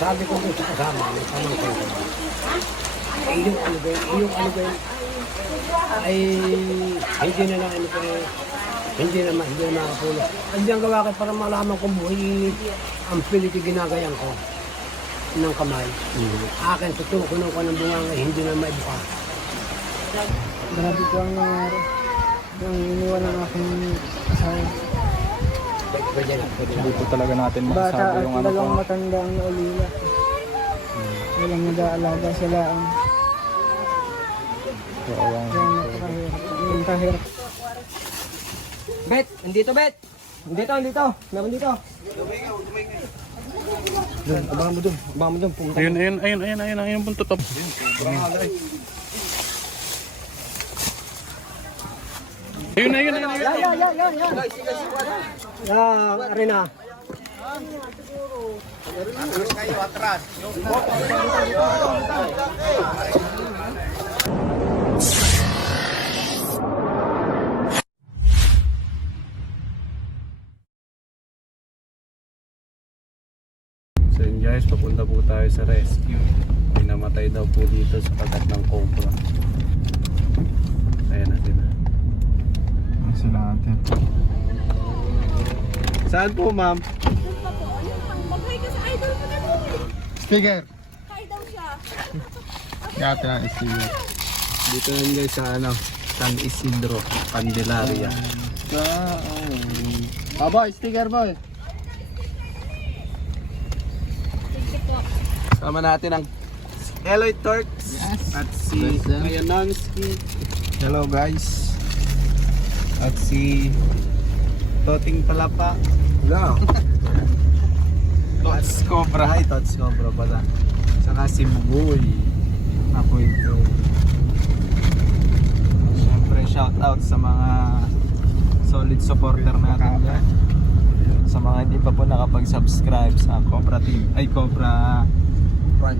sabi ko dun sa kasama, may pamangkin ko. Yung ano ba yun, ay hindi na lang ano pa hindi na makapulot. Hindi ang gawa ko para malaman kung buhay ang pilit yung ginagayan ko ng kamay. Akin, tutukunan ko ng bunganga, hindi na maibuka. Grabe po ang nangyari. Yung iniwan ng aking asawa. Pwede na. Hindi po talaga natin Bata masasabi at yung ano po. dalawang matanda ang naulila. Walang nag-aalaga sila ang Kaawang. yung kahirap. Bet! Nandito, Bet! Nandito! Meron dito! Doon, abangan mo doon. Pumunta. Ayun, punto top. Ayun. Yan, arena. So yun guys, papunta po tayo sa rescue. May namatay daw po dito sa kagat ng cobra. Ayan na sila. Ayan sila natin. Saan po ma'am? Mag-hi ka sa idol mo na mo. Speaker! Hi daw siya. Yate na isilyo. Dito lang guys sa ano, San Isidro, Candelaria. Boy, sticker boy! Sama natin ang Eloy Turks at si Mayanonski. Hello guys. At si Toting Palapa. Hello. Tots Cobra. Ay, Tots Cobra pala. Saka si Bugoy. Ako ito. Siyempre shout out sa mga solid supporter natin dyan. Sa mga hindi pa po nakapag-subscribe sa Cobra Team, ay Cobra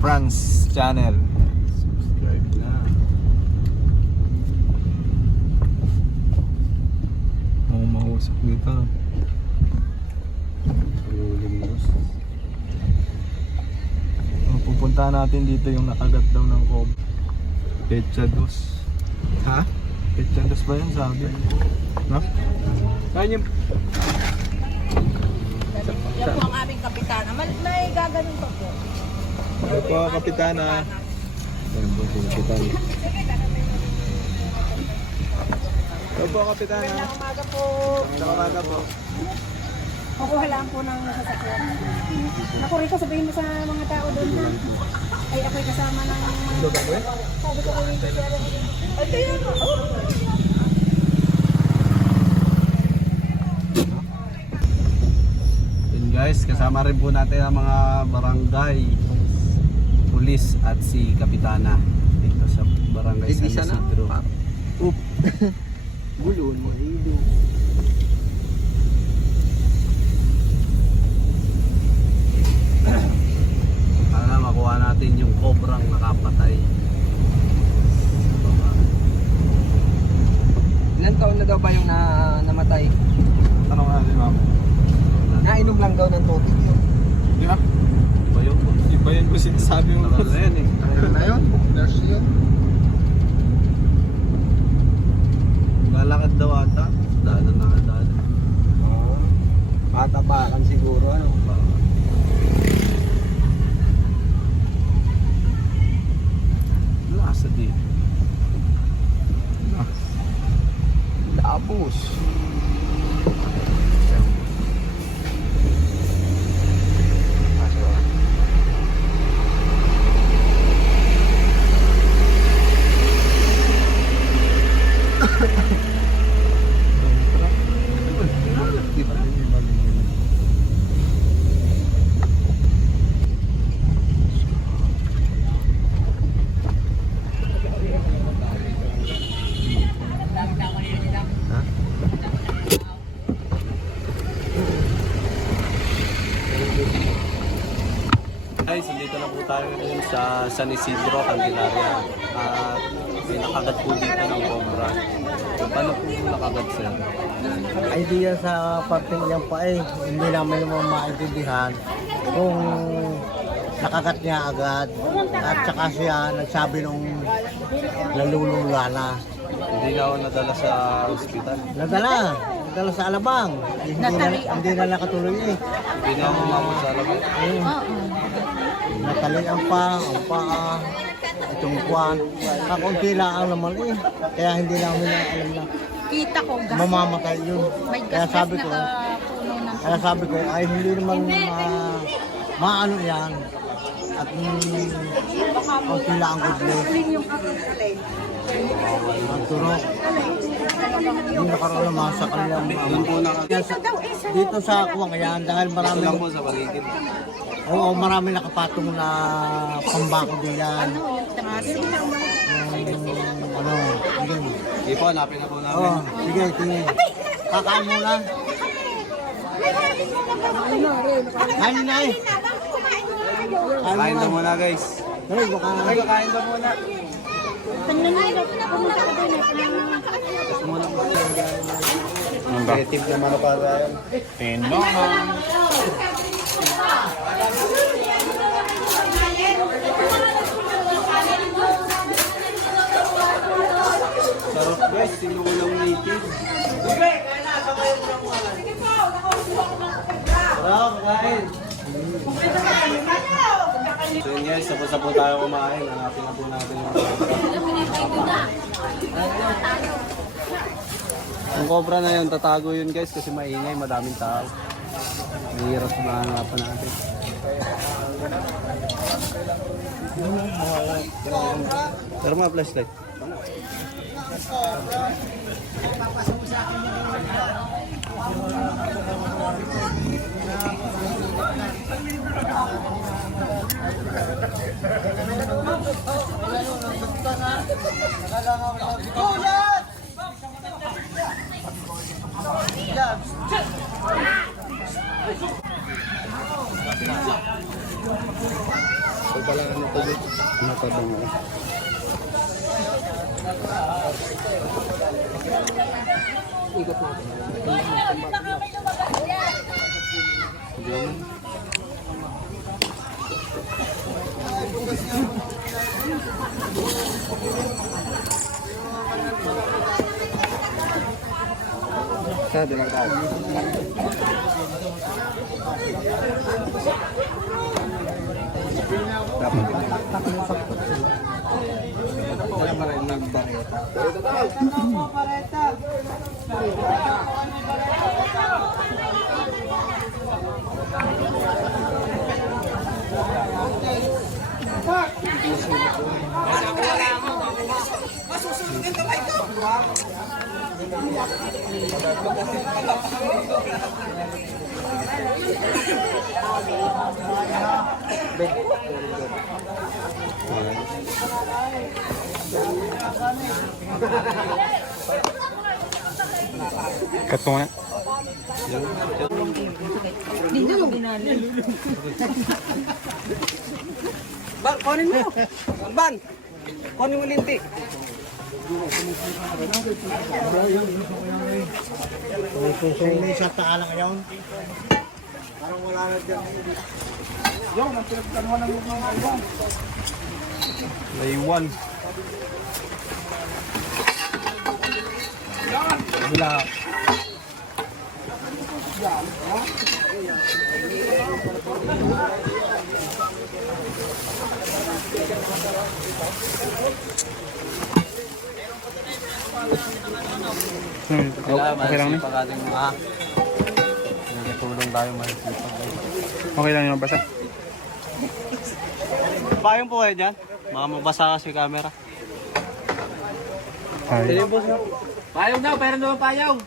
France channel. Subscribe na. Mahusap dito. Pupuntahan natin dito yung nakagat daw ng Cobra. Pechados. Ha? Pechados ba yun sabi? No? Kaya yung Yan po ang aming kapitana. May gaganon pa po. Ano po, Kapitana? Ayan po, Kapitana. Ano po, Kapitana? Magandang umaga po. Magandang umaga po. Kukuha lang po ng sasakyan. Naku Rico, sabihin mo sa mga tao doon na. Ay, ako'y kasama ng mga... Sabi ko kung hindi siya. Ay, kaya nga. Yun guys, kasama rin po natin ang mga barangay, pulis at si Kapitana dito sa barangay San Isidro. Oop! Gulon mo, ido. Para makuha natin yung kobrang nakapatay. Ilan taon na daw ba yung namatay? Tanong natin ma'am. Nainom lang daw ng tubig yun. Di ba? Iba yun ko sinasabi mo. Tagal na yan eh. Tagal na yun. Nurse yun. Lalakad daw ata. Daanan na daanan. Patapakan siguro ano. Lasa din. Tapos. Guys, nandito na po tayo ngayon sa San Isidro, Candelaria. At may nakagat po dito ng cobra. Paano po yung nakagat sir? Idea sa parting yan pa hindi namin naman maintindihan kung nakagat niya agad. At saka siya nagsabi nung nalulula na. Hindi na ako nadala sa ospital. Nadala sa Alabang. Hindi na nakatuloy eh. Hindi na ako umabot sa labas. Natali ang paa, itong kwan. Kakunti lang ang laman eh. Kaya hindi namin alam na Kita ko, mamamatay yun. may Kaya gas sabi ko, nakapuno ng ay hindi naman maano yan. At kakunti lang ang goodness. Ang turok. Hindi nakaroon naman sa kanilang dito sa Kuwangayan dahil marami Lang po sa paligid. Oo, marami nakapatong na pambako din yan. Ano, sige. Hindi po, hanapin na po namin. Oo, sige, sige. Kakain muna. Kain na eh. Kain na muna guys. Hey, baka... Kain na muna. Creative naman na para yan. Sarap guys, sinulang native. Sarap, kain. So yun guys, tapos na po tayo kumain. Hanapin na po natin yung Ang cobra na yun, tatago yun guys kasi maingay, madaming tao. Mahirap na hanapan natin. Pero mga flashlight. Pagpala ano to dito? Napadang ako. Ikot natin. Sa dalang tao. Wala pa rin nagbareta. Cut mo na. Ban, kunin mo. Ban, kunin mo linti. Hindi siya taala ngayon. Parang wala na dyan. Laywan. Wala. Okay lang na. Nagtulong tayo masipag. Okay lang yung basa. Payong po kayo dyan. Baka mabasa kasi camera. Ay. Payong daw, pero naman payong.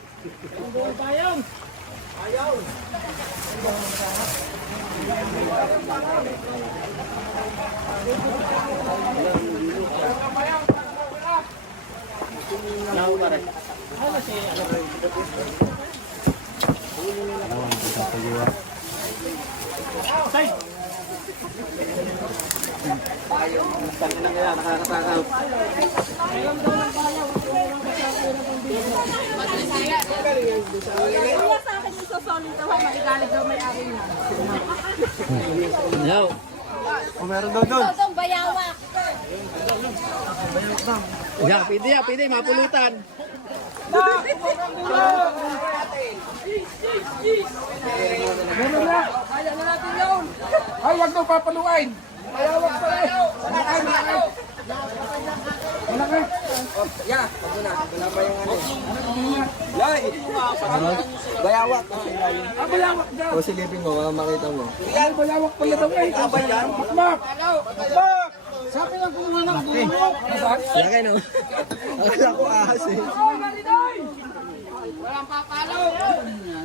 Kuya sa akin yung solid daw, maligalig daw may ari niya. Yo. O meron daw doon. Itong bayawak. Yeah, pwede, mapulutan. Ay, wag daw papaluin. Mayawak pa eh. Malaki. Bayawak. Ah, bayawak daw. O silipin mo, makita mo. Ay, bayawak pala daw eh. Makmak. Makmak. Sabi lang kung ano ang bulo. Laki no. Akala ko ahas eh.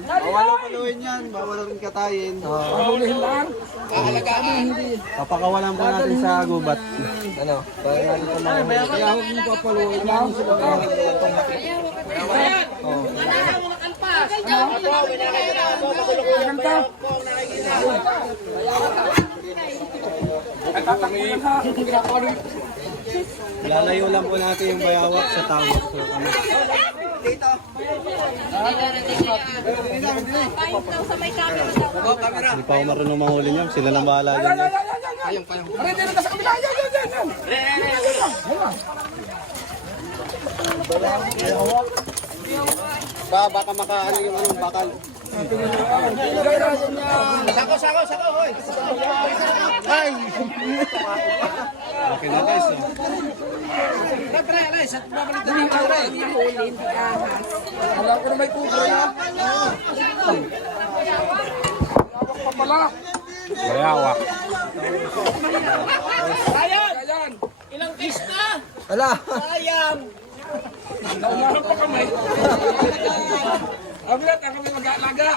Bawal ang paluin yan, bawal rin katayin. Pahulihin lang. Papakawalan po natin sa gubat. Ano? Para natin ito mga Bayawak mo papaluin. lalayo lang po natin yung bayawak sa tawag. So, ano? Sa may camera. Hindi pa ako marunong manghuli niyo, sila lang bahala dyan. Aray, dito ka sa kabila. Yan. Baka makaano yung ano, bakal. Sako, hoy. Ay! Okay na guys. Pre, alis, at babalitan yung pre. Alam ko na may kubo yan. Bayawak pa pala. Bayawak. Ayan. Ilang kiss na? Wala! Sayang. Naunahan pa kami. Ablat, ako may mag-aalaga.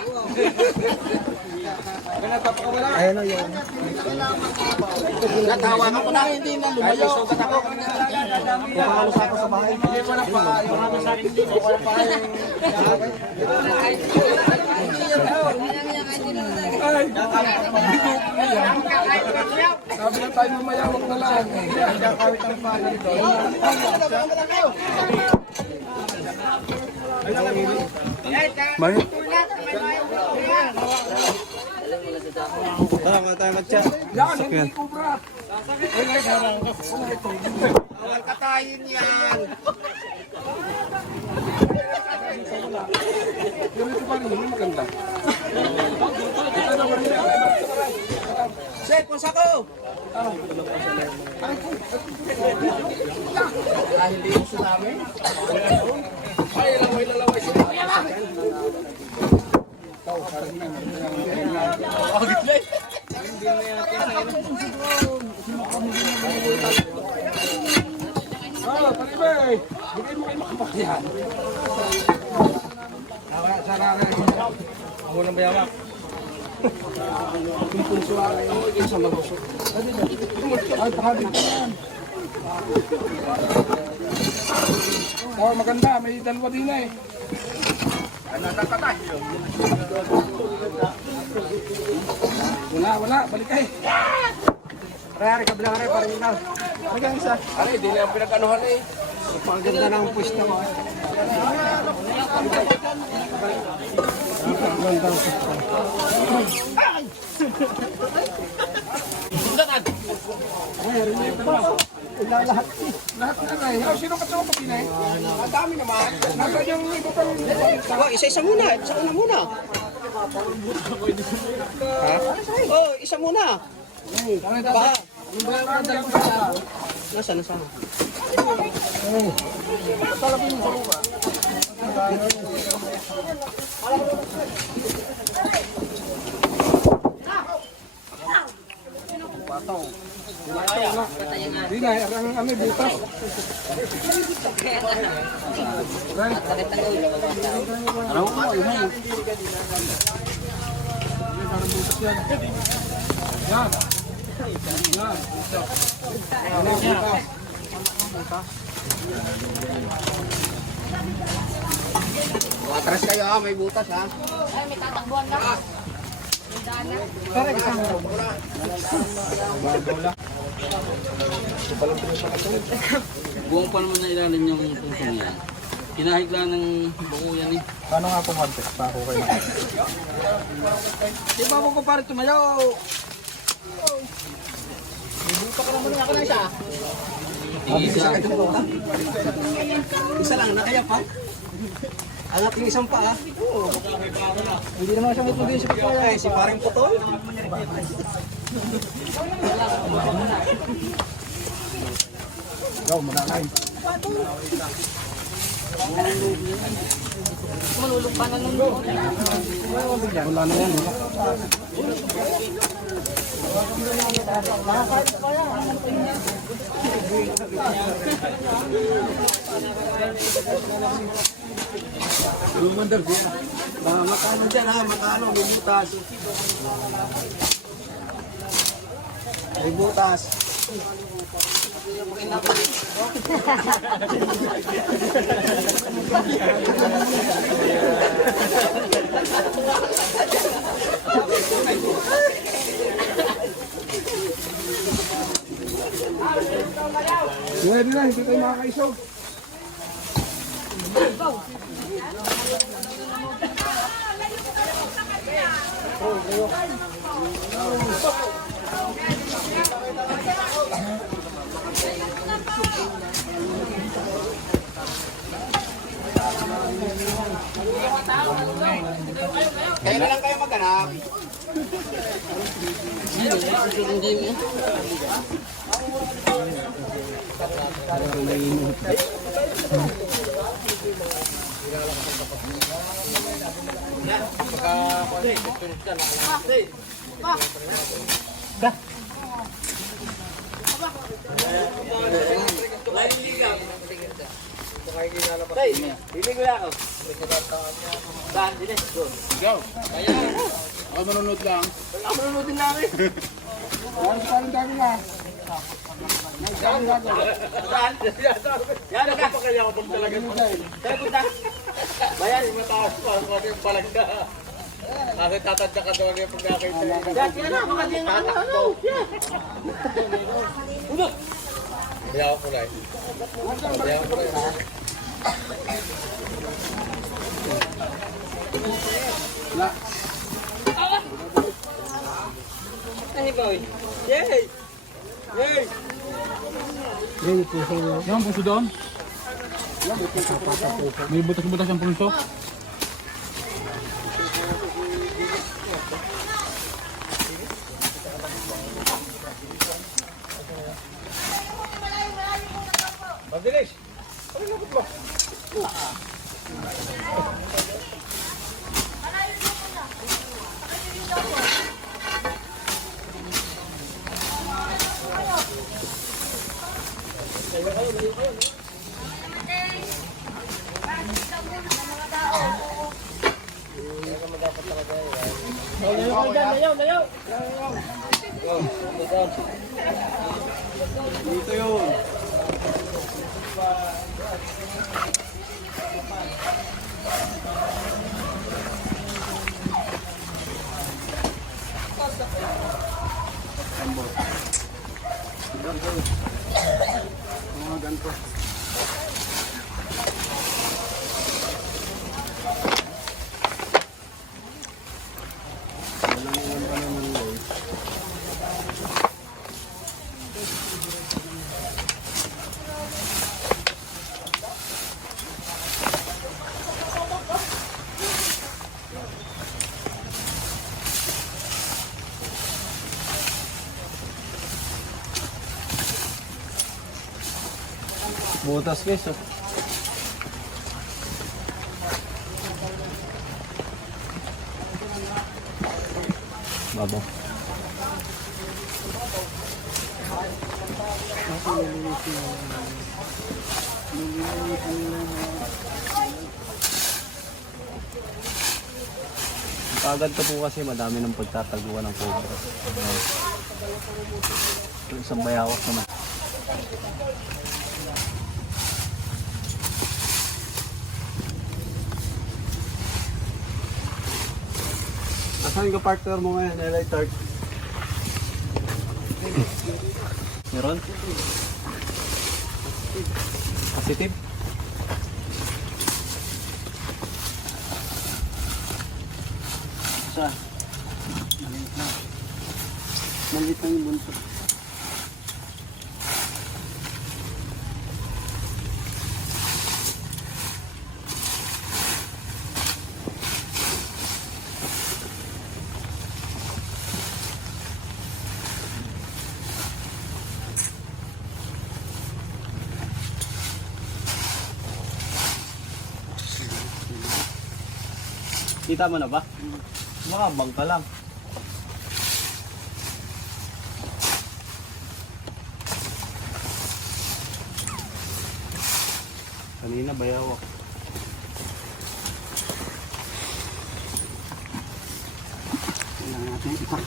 Ayun o yun. Natawa ko na hindi na lumayo. Sugat ako. Pumakalos ako sa bahay. Hindi ko na pa. Yung ano sa akin, hindi ko na pa. Sabi na tayo mayawak na lang. Kakawit ang pala dito. May? Tayo matya. Yan, hindi kubra. Bawal katayin yan. Ganito pa rin, hindi maganda. Sek, pusako. Talibay, bigay mo kayo makapakyahan. Ako ng bayawak. Ay, pahali ka yan. Oh, maganda, may dalawa din na eh. Wala, balik kayo. Rari, kabila rin, parang yun. Hanggang isa. Aray, di na yung pinag-anuhan eh. Paganda ng pwesto mo. Lahat na na eh. Sino kasama ko pinay? Ang dami naman. Nasaan yung iba pang... Isa muna. Isa una muna. Ha? Oh, isa muna. Baka. Nasaan? Hindi na, ang ano butas. Ano mo? Yan. Yan. Atras kayo ha, may butas ha. Ay, may tatakbuhan na. Buong pa naman na ilalim yung puso niya. Kinahigla ng buko yan eh. Paano nga po context pa ako kayo? Di ba mo ko pare tumayo? Isa lang, nakaya pa. Ang ating isang pa, Hindi naman siya may probinsya pa kaya. si paring putol. Ikaw, manakain. Wala na yan. Lumandar din. Makano dyan ha, makano, may butas. May butas. Pwede na, hindi tayo makakaisog. Kailan lang kayo maghanap? Ako manunod lang. Ako nanonood din namin. Parang dami na. Yan, ka. Kaya ako talaga. Kaya punta. Bayan, mataas pa. Ano yung palagda. Kasi tatadya ka doon yung pagkakita. Yan, kaya na. Baka din na. Uno. Kaya ako kulay. Kaya ako kulay. Ay, boy. Yay! Yay! Yung puso doon? May butas-butas ang puso. Mabilis! Dito yun. Mga ganito. Butas guys, oh. Babo. Pagad to po kasi madami ng pagtataguan ng cobra. Isang bayawak naman. Asan ka partner mo ngayon, LA Third? Meron? Positive? Sa? Maliit na yung bunso. Kita mo na ba? Makabang ka lang. Kanina bayawak. Kailangan natin ipak.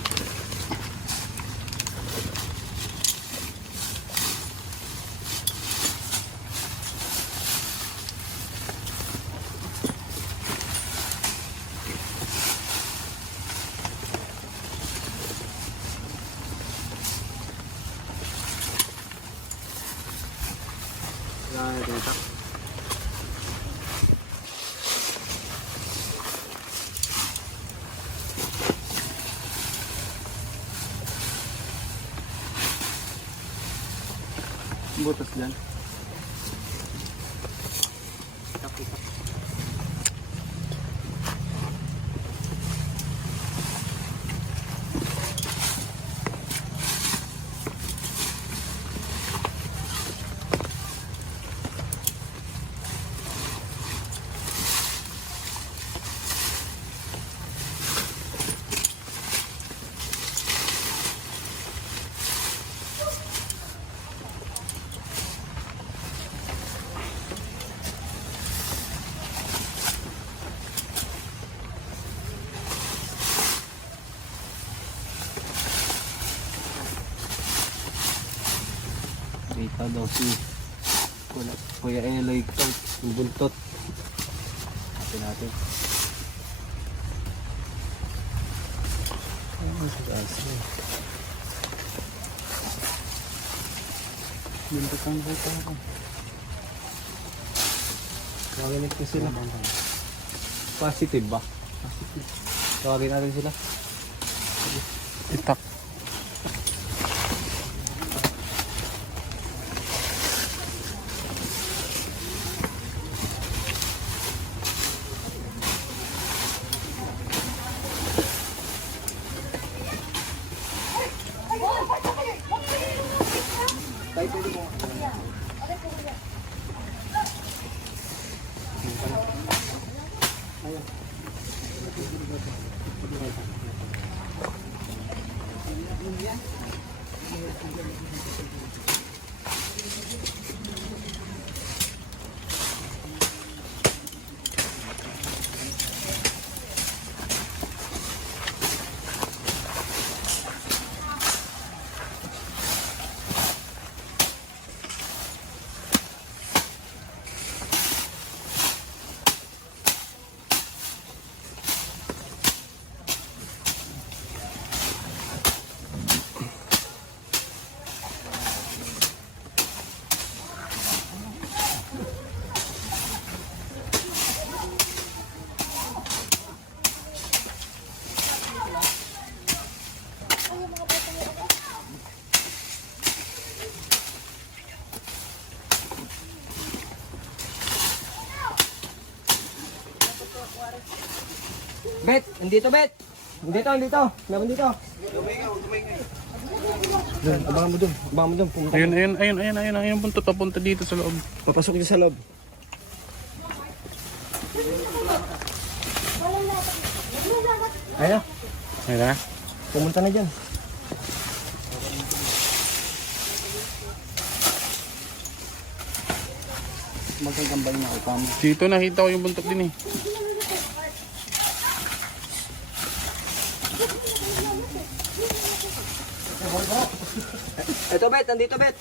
Kailangan natin ipak. Butas dyan. Kita daw si Kuya Eloy ito, yung buntot. Natin natin. Buntotan ko ito ako. Makinig ko sila. Positive ba? Positive. Tawagin natin sila. Itak. Bet! Andito, Bet! Andito! Meron dito! Doon, abangan mo doon. Pumunta. Ayun, punta papunta dito sa loob. Papasok dito sa loob. Ayun na. Ayun na. Pumunta na dyan. Magkagambal na ako pa mo. Dito nakita ko yung buntot din eh. Ito, Bet! Andito, Bet!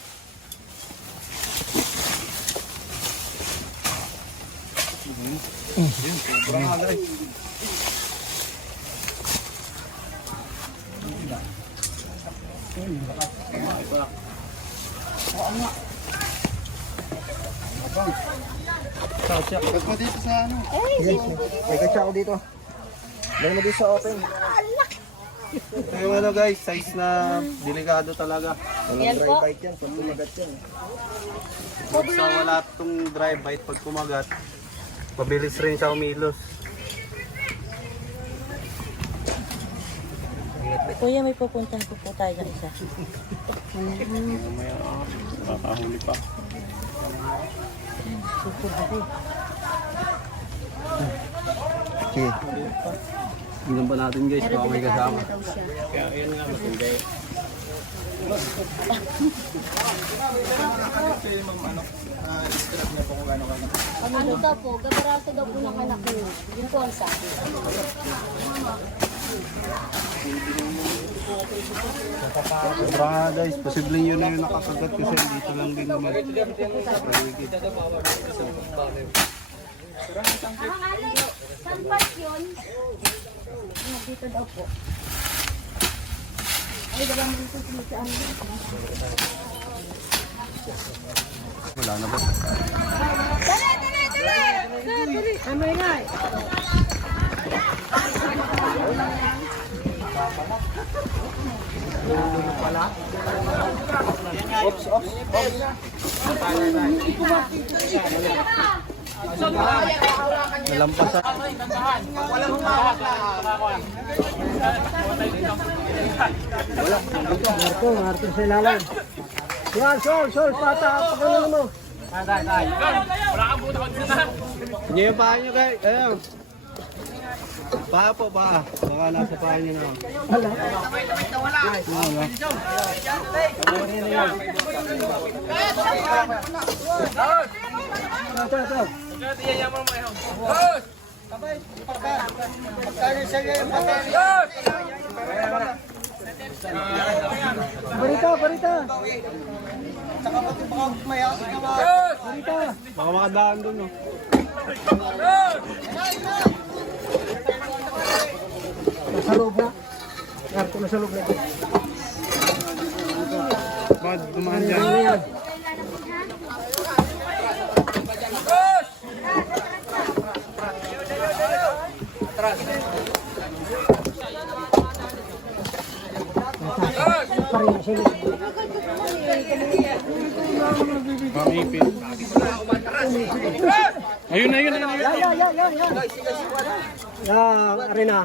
May katsa ako dito. Lagyan mo dito sa open. Ito yung ano guys, size na delikado talaga. Walang dry bite yan. Pag kumagat yan. Sa wala itong dry bite pag kumagat, pabilis rin siya umilos. Kuya, may pupuntahan po tayo ng isa. Nakahuli pa. Super ako. Sige. Tingnan pa natin guys, baka may kasama. Ano daw po, gabarato daw po ng anak niyo. Yun po ang sabi. Baka guys, posibleng yun na yung nakakagat kasi dito lang din naman. Saan part yun? Dito daw po. Ay, dalang dito sa ano. Wala na ba? Dali! Ano nga? Nalampasan. Marto sa ilalim. Yan, Sol, pata, pagano mo. Hindi yung paa nyo guys. Ayun. Paa po, paa. Baka nasa paa nyo naman. Barita. Baka makadaan dun, no? Nasa loob na. Marto, nasa loob na. Baka dumaan dyan. Ayan. Mamipin. Ayun. Yan, arena.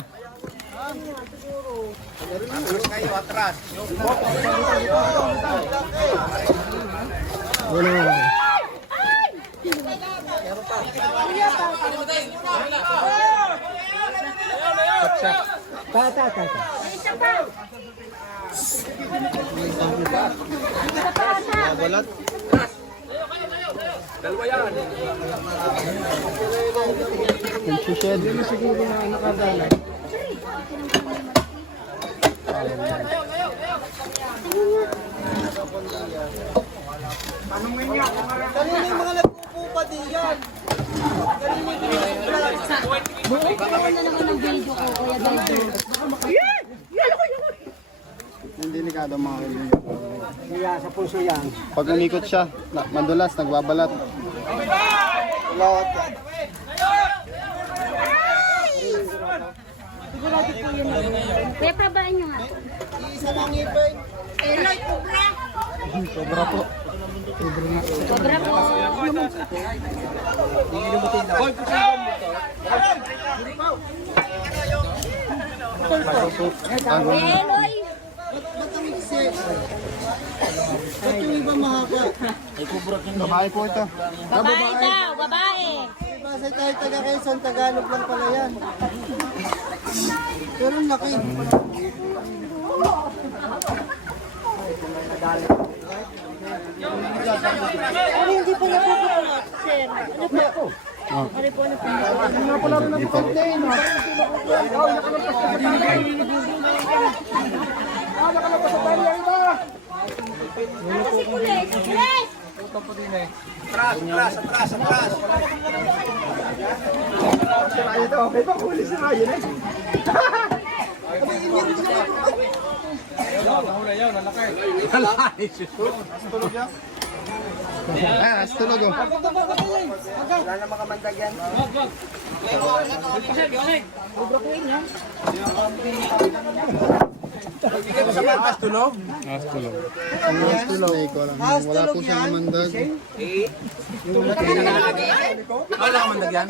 Wala nga lang. Tata. Balat. Shed. Hindi siguro na nakadala. Kanina yung mga nagpupupa din yan. Yung delikado mga kaibigan. Kaya sa puso yan. Pag umikot siya, madulas, nagbabalat. Sigurado po yun. Kaya pabaan nyo nga. Isa lang ngipin. Eloy, kubra. Sobra po. Kubra po. Eloy. Ba't ang iksi? Ba't yung iba mahaba? Babae po ito. Babae daw, babae. Diba sa tayo taga Quezon, Tagalog lang pala yan. Pero ang laki. Ano hindi po napupulot, sir? Ano po? Ano po, Hindi pa. Kasi kulit. Kulit! Ah, tulog oh. Wala na makamandag yan. Tulog. Wala po siyang mandag. Wala ka mandagyan?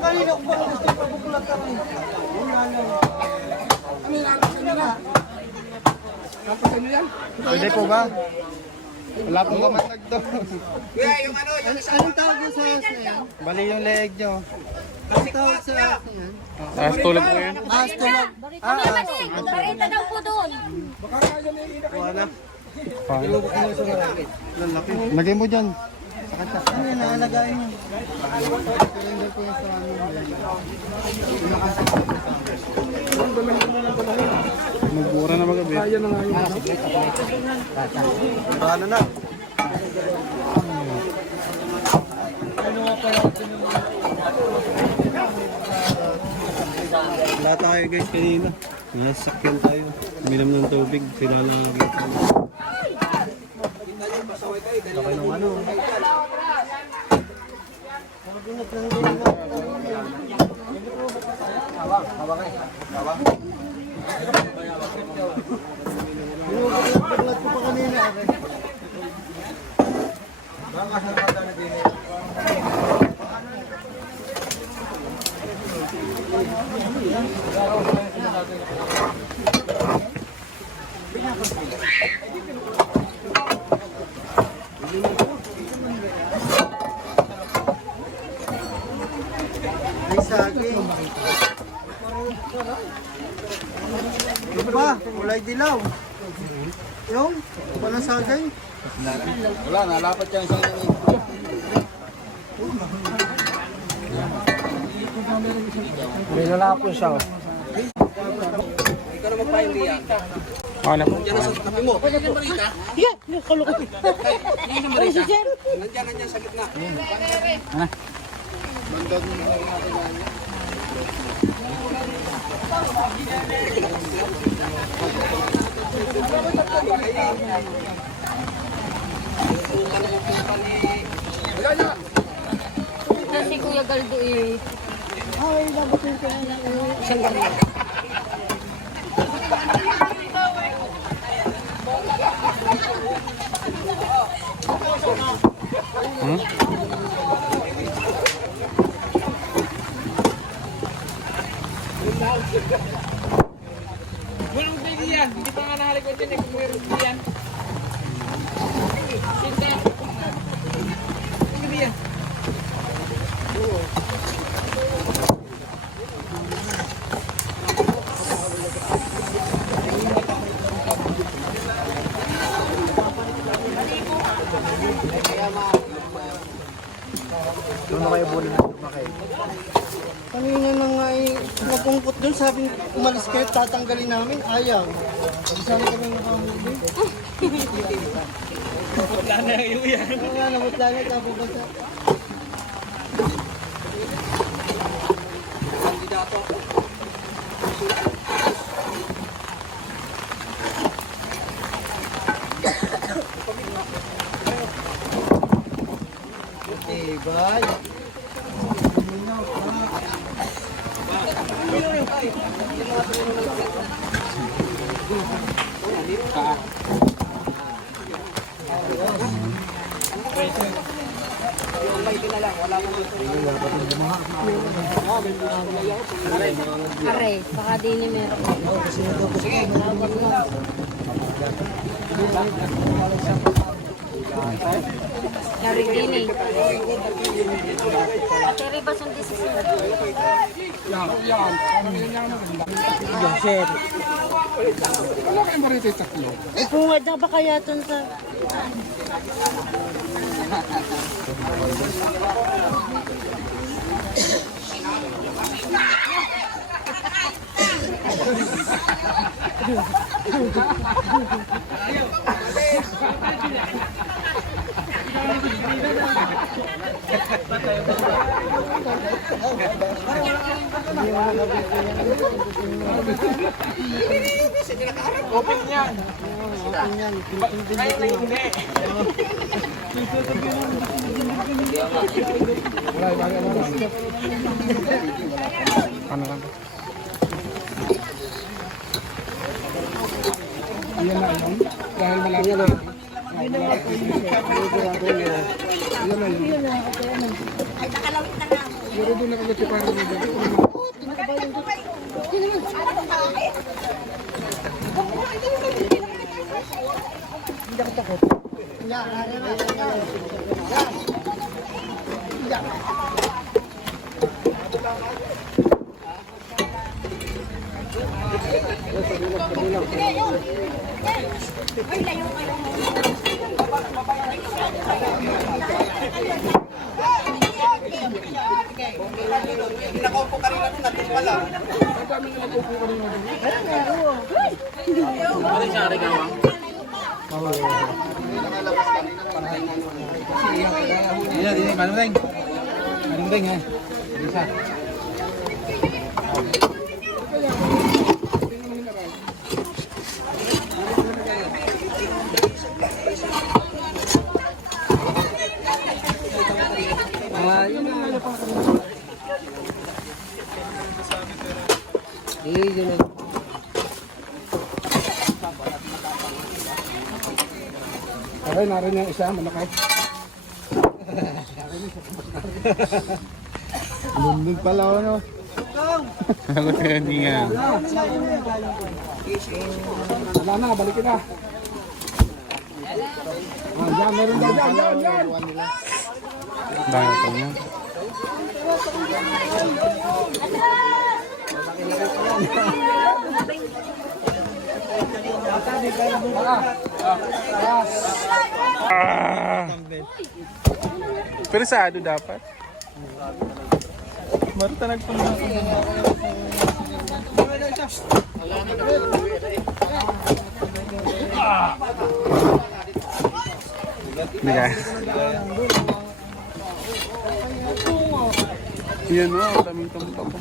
Kanina ko pa gusto yung pabukulat kami. Tapos ano yan? Pwede po ba? Wala po naman nagdo. Anong tawag yung sa ahas na yan? Bali yung leeg nyo. Anong tawag sa ahas na yan? Tapos tulog po yun. Ahas tulog. Barita daw po doon. Wala. Lalaki. Lagay mo dyan. Ano yun, nakalagain mo? Surrender po yung sa ano. Magmura na magabi. Kaya na nga yun. Paano na? Wala tayo guys kanina. Nasakyan tayo. Uminom ng tubig. Sila lang nakita. Okay nung ano. Pinagpaglat ko pa kanina. Ay, saging. Yung ba? Kulay dilaw. Yung? Walang saging? Wala, nalapat yan sa May lalapon siya. Ano po? Si Kuya Galdo eh. Ay, dapat ko na isang gabi. Walang bigyan yan. Hindi pa nga nakalikod yan eh. Kung mayroong bigyan. Hindi. Hindi yan. Ano kayo bulin na tumakay? Kanina na nga napungkot dun, sabi umalis kayo, tatanggalin namin. Ayaw. Saan kami nakahuli? Wala na yung yan. Wala na, wala na, tapos basta. Bye. Aray, baka di ni meron. Dari dini. Pero ba sung decision? Wala kayong barita yung tatlo. Ipungad na ba kaya ito sa... Open yan. Kaya na hindi. Ano lang? Iyan na yun. Dahil malaki na. Iyan na yun. Pero doon nakagati pa rin nito. ako takot. Ini Manung Deng ya. Bisa. Yun na ano pa. Yun na. Okay, narin yung isa, malaki. Lundun pala ano. Ako sa hindi nga. Wala na, balikin na. Diyan, meron daw dyan. Bakit pa niya? Pero sa dapat. Marta nagpunta. Nila. Yan o, taming-taming pa po.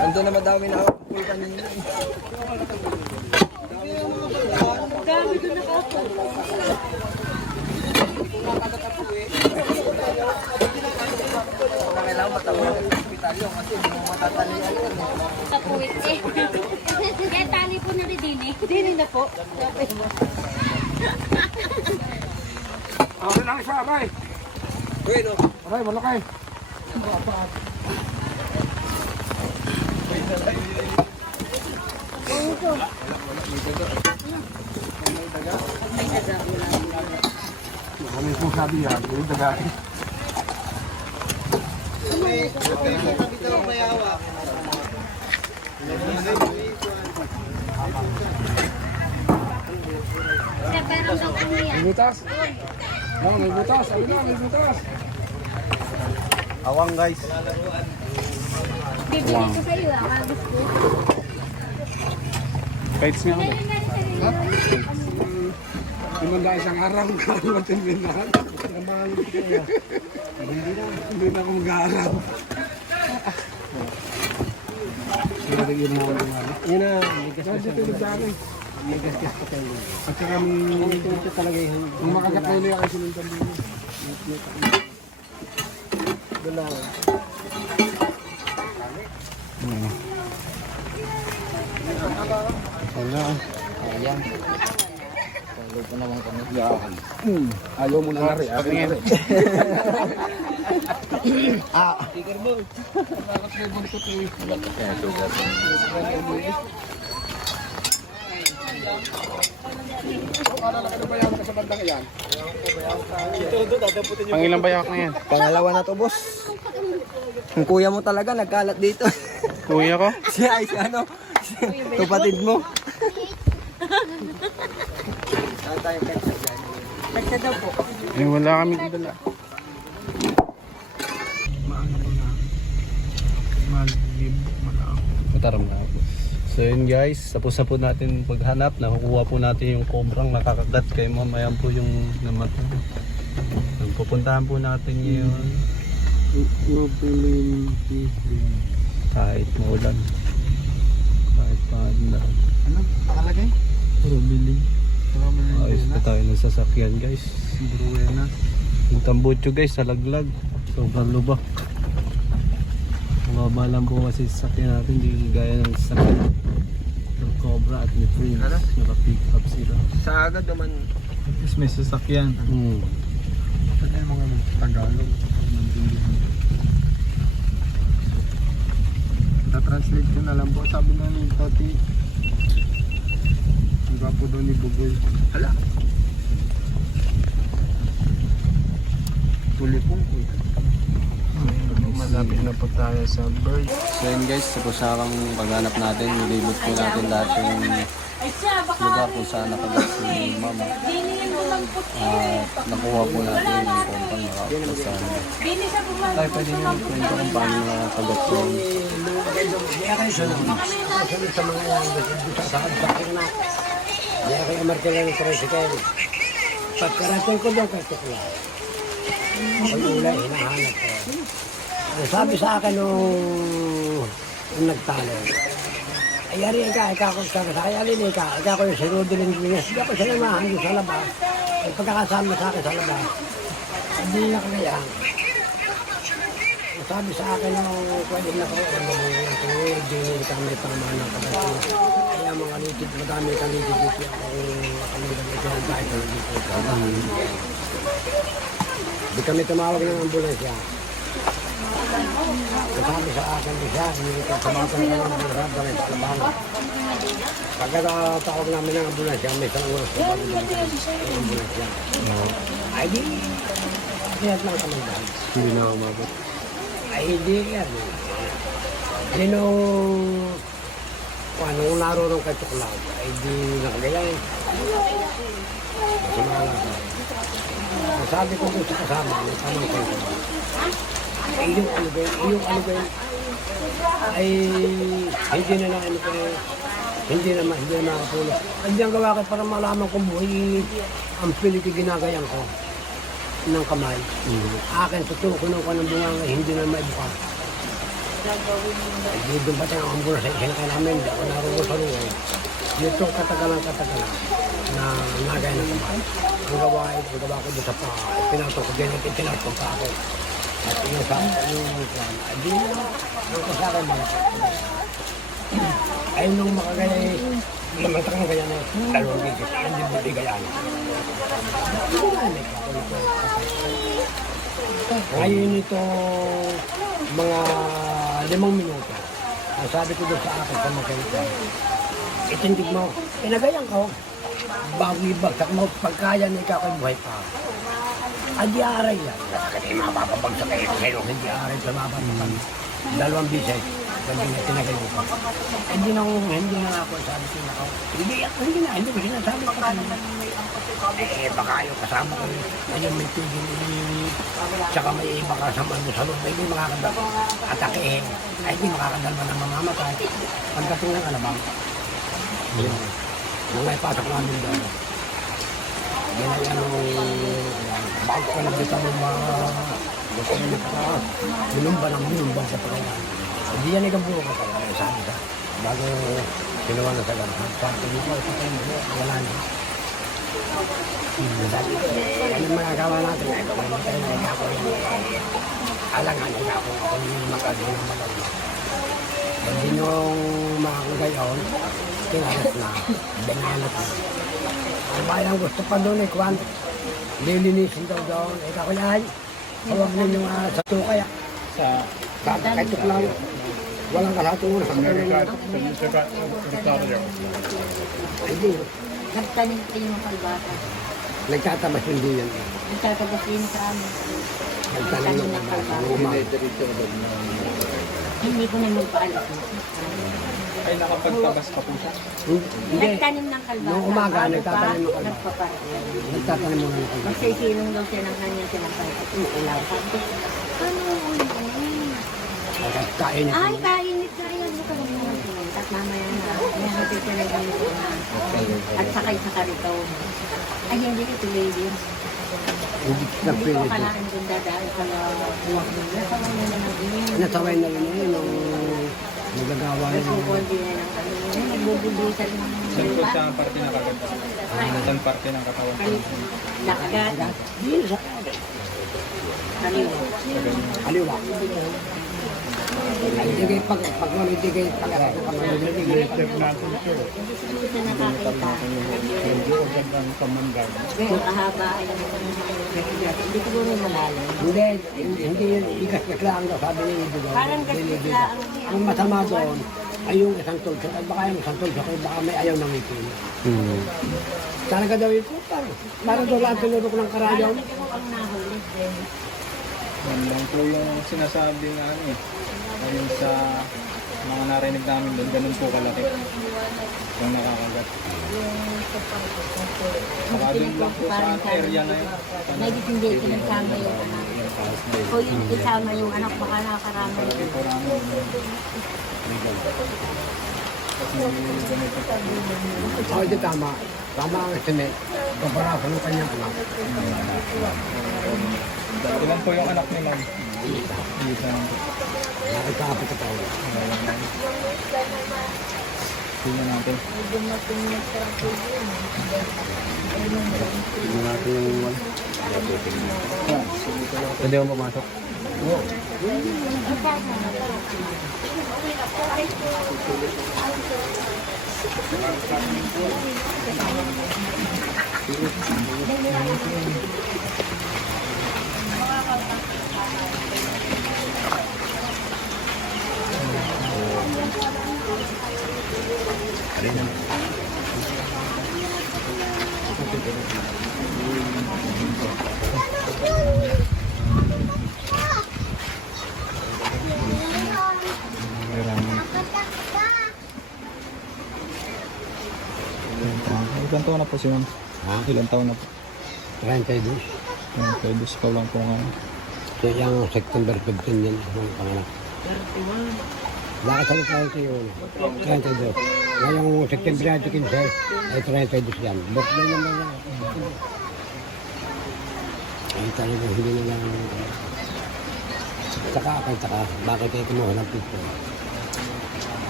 Ando na madami na ako. Kanina. Dami doon nakapag. Kailangan matawag ng hospitalyo kasi hindi mo matatalian yun. Sa puwit eh. Kaya tali po na rin din eh. Dini na po. Okay lang isa, aray. Bueno. Aray, malaki. Ano yung sabi yan? Yung daga. Kaya parang daw ano yan. May butas. No, may butas. Ano na, may butas. Awang guys. Bibili ko sa iyo ah. Gusto. Kites nga ako. Limanda isang araw ka, matindi na. Hindi na ako mag-aaraw. Yun na, dito sa akin. At saka may makagat na yun ay sinuntan din. Wala. Ayan. Pagod po naman kami. Ayaw mo na nga rin. Sticker mo. Bakit may buntot eh? Ano ba yan sa bandang yan? Ang ilang bayak na yan? Pangalawa na to, boss. Ang kuya mo talaga nagkalat dito. Kuya ko? Siya ay si ano? Kapatid mo. Tagsa daw po. Eh, wala kami dala. Mataram na ako. So yun guys, tapos na po natin paghanap. Nakukuha po natin yung cobrang nakakagat kay mamaya po yung namatay. Pupuntahan po natin yun. Kahit maulan. Kahit paanda. Ano? Pakalagay? Rubiling. Ayos pa tayo ng sasakyan guys. Bruena. Yung tambutso guys, nalaglag. Sobrang lubak. Mababa lang po kasi sasakyan natin, hindi gaya ng sasakyan ng Cobra at ni Prince. Naka-pick up sila. Sa agad naman. At least may sasakyan. Ano yung mga Tagalog? Na-translate ko na lang po. Sabi na ni Toti, Gwapo daw ni Bugoy. Hala. Tulipong ko. Malapit na po tayo sa bird. So yun guys, sa kusakang paghanap natin, nilibot po natin lahat yung lugar kung saan nakagat si mama. At nakuha po natin yung kumpang nakakasasan. Ay, pwede nyo kwento kung paano nakagat yung Kaya kayo sunod sa mga yan, dito sa akin na. Kaya kayo markila ng tricycle. Pagkarating ko doon, kay Tukla. Ang ulay, hinahanap ko. Ang sabi sa akin nung nagtalo, ay ari ikaw ko sa akin, ikaw ko yung si Rodelin Guinness. Hindi ako sinamahan doon sa labas. Ang pagkakasama sa akin sa labas, hindi na kagayaan. Sabi sa akin nung pwede na ko, hindi kami pamaan ng kapatid. Kaya mga litid, madami kang litid dito ako nag-ito kahit na dito. Di kami tumawag ng ambulansya. Sabi sa akin siya, hindi ko tumawag ng ambulansya dahil sa Alabang. Pagkatawag namin ng ambulansya, may isang oras na bago ng ambulansya. Ay di, kaya lang kami dahil. Hindi na umabot. Ay hindi yan. Nung naroon kay Tuklaw, ay di nakagayan. Masimala ko. Sabi ko doon sa kasama, may pamangkin ko. Ay yung ano ba yun, ay hindi na lang hindi na makapulot. Hindi ang gawa ko para malaman kung buhay ang pilit ginagayan ko ng kamay. Akin, tutukunan ko ng bunga hindi na maibuka. Hindi doon pa tayo ang ambula sa isinakay namin, hindi ako naroon sa ruwan. Dito katagalan na nagay ng kamay. Ang gawa ko doon sa paa, pinatong ko din at itinatong pa ako. At inasama yung plan. Hindi na, ang kasakin mga ay nung makagaya, mamatang kaya na dalawang gigit, hindi mo bigayan. Ngayon ito, mga 5 minuto, ang sabi ko doon sa akin sa magkaitan, itindig mo, pinagayan ko, bago ibagsak mo, pagkaya na ikaw ay buhay pa. Adi aray yan. Kasi mapapabagsak kayo, pero hindi aray sa mapapabag. 2 bises, sabi na tinagayin ko. Hindi na ako sabi ko na ako. Hindi ko sinasabi ko kanina. Baka ayaw kasama ko. Ngayon may tigil, tsaka may iba kasama mo sa loob, hindi makakadal. Atakehin, ay hindi makakadal mo na mamamatay. Pagdating ng Alabang. Nung may pasok namin doon. Yan ay bago ko nagbita ng minumba sa pagkakas. Hindi yan ikabulo ka pala, sabi ka. Bago sinuwa na sa ganyan. Sabi ko, wala na. Sabi ko, ano magagawa natin? Ito, mamatay na ako. Alangan na ako yung makagawa ng magawa. Hindi nung makakagayon, tinalas na, binalas na. Ang bayang gusto pa doon Kwan, lilinisin daw doon. Kakuyahay, huwag ninyo sa tukaya. Sa kaitok lang. Walang kalatungan sa kanila. Hindi. Nagtanim kayo ng kalbata. Nagtatabas hindi yan. Nagtatabas din sa amin. Nagtanim ng kalbata. Hindi ko na magpaalas. Ay, nakapagtabas pa po siya. Hindi. Nagtanim ng kalbata. Noong umaga, nagtatanim ng kalbata. Nagpapain. Nagtatanim ng kalbata. Magsisilong daw siya ng kanya sinapay. Ilaw. Ano ulit? Kainit. Ay, kainit ka. Ayan mo ka lang naman. At mamaya na. May hatid ka na dito na. At sakay sa karito. Ay, hindi ka tuloy din. Hindi Hindi ko nagpilit. akalaan kung dadaan sa buwak mo. Nasaway na lang ang inin. Nasaway na rin yun nung nagagawa May ng kukundi na lang kami. Nagbubudusan ng Saan po siya ang parte ng kagad? Saan parte ng katawan? Nakagat. Hindi sa Kaliwa. kaliwa. Ay, hindi kayo pag mamibigay pag-arap ka mamibigay Hindi siya nakakita. Pero kahaba ay hindi siguro malalim. Hindi yun, ikas lang daw, sabi ni Ido daw. Parang gasgas lang. Ang masama doon, Ay yung isang tulsa, ay baka yung isang tulsa, kaya baka may ayaw ng itin. Hmm. Talaga daw ito, parang doon lang tinuro ko ng karayaw. Ang nahuli. Yan lang po yung sinasabi nga ano eh. Ayun sa mga narinig namin doon, ganun po kalaki. Yung nakakagat. Saka doon lang po sa area na yun. Medyo hindi kinasama yung anak. O yung isama yung anak, baka nakakarami. Kalaki po namin. Ako ito tama. Tama ang estimate. Kaparasan ng kanyang anak. Ilan po yung anak ni ma'am? Isa lang po. Nakikapit ka tayo. Tingnan natin. Tingnan natin yung pwede mo pumasok. Ilan taon na po si ma'am? Ha? Ilan taon na po? 32. Yung pwede pa lang po nga. So yung September 15 yan, ang panganak. 31. Nakasalit tayo sa iyo. 32. Ngayong September 15 ay 32 yan. Birthday naman yan. Ay talaga hindi na lang. Saka bakit kayo kumuha ng picture?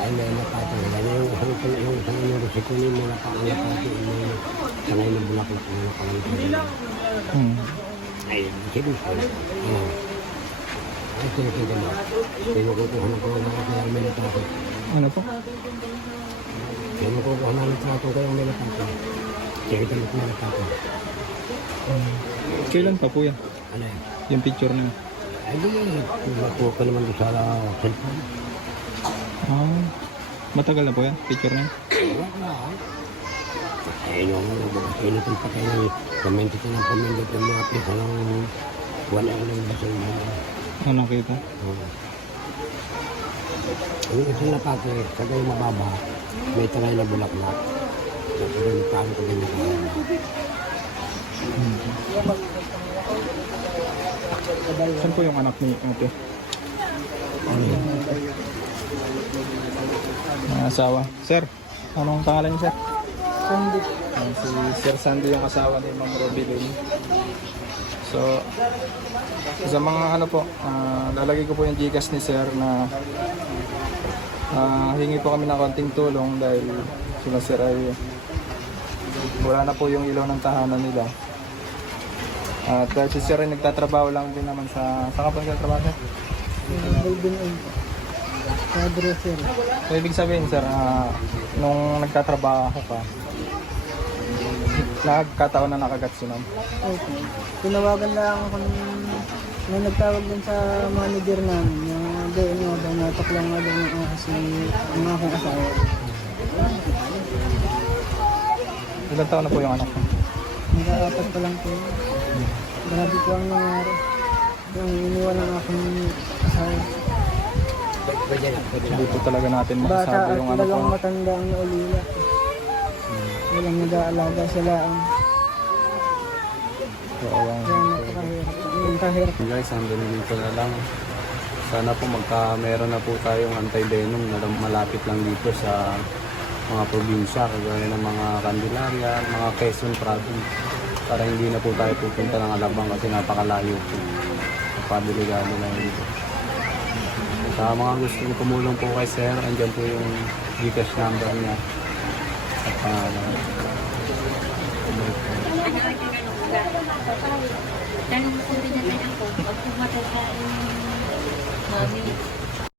Ay may napatong. Yung isang rusikunin mo na pang-alapati. Sa ngayon ng bulakot ang napangalitan. Ay, sige po. Ay, kinikita mo. Kinukukuha na ko ng kaya may napatong. Ano po? Kinukukuha na napatong kaya may napatong. Kinikita mo may napatong. Kailan pa po yan? Ano yan? Yung picture niyo? Ay, di nakuha ko naman doon sa cellphone. Ah, matagal na po yan? Picture niyo? Wala na. Ay, nung inutin pa kayo, comment ka ng mga pisa ng wala ko ng basang mo. Ano nakita? Yung isang napati, kagay mababa, may tangay na bulaklak. Tapos yung paano ko ganyan ka. Saan po yung anak ni ate? Ang asawa. Sir, anong pangalan niyo, sir? Sandy. Si Sir Sandy yung asawa ni Ma'am Robilyn. So, sa mga ano po, lalagay ko po yung Gcash ni Sir na hingi po kami ng konting tulong dahil sila Sir ay wala na po yung ilaw ng tahanan nila. At dahil si Sir ay nagtatrabaho lang din naman sa ka po nagtatrabaho, Sir? So, ibig sabihin, Sir, nung nagtatrabaho ka, nagkataon na nakagat si Ma'am. Okay. Tinawagan lang ako nung nagtawag din sa manager namin na doon nga daw nataklang nga daw ng kasi ang aking asawa. Ilang taon na po yung anak ko? Nag-aapat pa lang po. Grabe po ang nangyari. Yung iniwan ng aking asawa. Hindi po talaga natin Bata masasabi at yung ano po. talagang matanda ang naulila. Walang nag-aalaga sila ang kaya napakahirap. Guys, hanggang dito na lang. Sana po meron na po tayong anti-venom na malapit lang dito sa mga probinsya, kagaya ng mga Candelaria, mga Quezon province. Para hindi na po tayo pupunta ng Alabang kasi napakalayo po. Napadeligado na dito. Sa mga gustong tumulong po kay Sir, andyan po yung Gcash number niya at pangalan. Tanong ko din natin ako, pag pumatay sa mami,